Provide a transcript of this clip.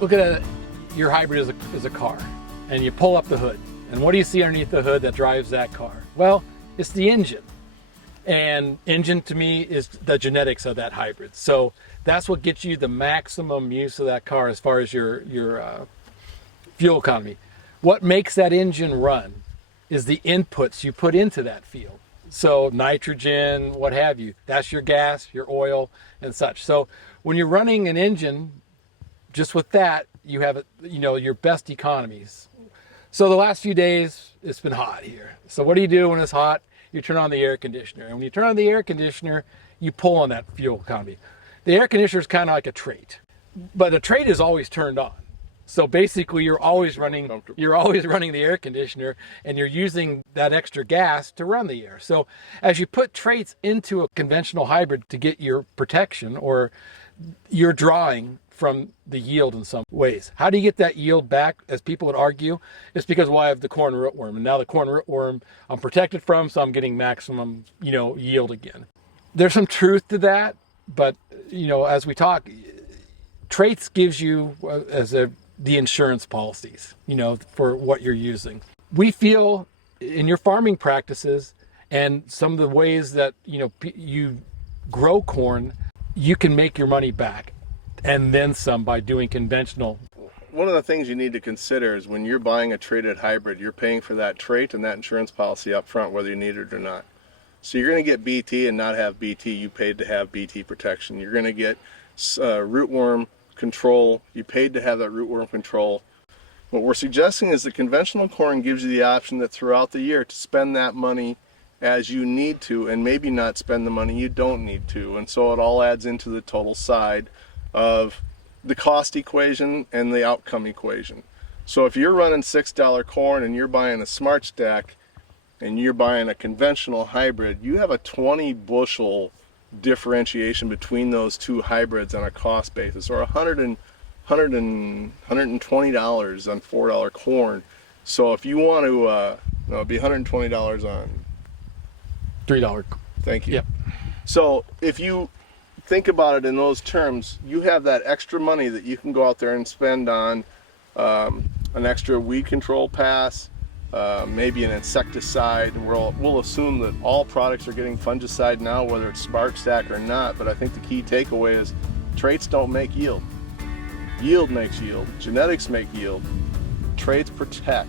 Look at your hybrid as a car, and you pull up the hood. And what do you see underneath the hood that drives that car? Well, it's the engine. And engine to me is the genetics of that hybrid. So that's what gets you the maximum use of that car as far as your fuel economy. What makes that engine run is the inputs you put into that field. So nitrogen, what have you, that's your gas, your oil, and such. So when you're running an engine, just with that, you have, your best economies. So the last few days, it's been hot here. So what do you do when it's hot? You turn on the air conditioner. And when you turn on the air conditioner, you pull on that fuel economy. The air conditioner is kind of like a trait, but a trait is always turned on. So basically you're always running the air conditioner, and you're using that extra gas to run the air. So as you put traits into a conventional hybrid to get your protection, or you're drawing from the yield in some ways. How do you get that yield back, as people would argue? It's because, well, I have the corn rootworm, and now the corn rootworm I'm protected from, so I'm getting maximum, yield again. There's some truth to that, but, as we talk, traits gives you the insurance policies, for what you're using. We feel in your farming practices and some of the ways that, you grow corn, you can make your money back, and then some, by doing conventional. One of the things you need to consider is when you're buying a traded hybrid, you're paying for that trait and that insurance policy up front, whether you need it or not. So you're going to get BT and not have BT. You paid to have BT protection. You're going to get rootworm control. You paid to have that rootworm control. What we're suggesting is the conventional corn gives you the option that throughout the year to spend that money as you need to, and maybe not spend the money you don't need to. And so it all adds into the total side of the cost equation and the outcome equation. So if you're running $6 corn and you're buying a Smart Stack and you're buying a conventional hybrid, you have a 20 bushel differentiation between those two hybrids on a cost basis, or $120 on $4 corn. So if you want to, it'd be $120 on $3. Thank you. Yep. So if you think about it in those terms, you have that extra money that you can go out there and spend on an extra weed control pass, maybe an insecticide. And we'll assume that all products are getting fungicide now, whether it's Smart Stack or not. But I think the key takeaway is traits don't make yield. Yield makes yield. Genetics make yield. Traits protect.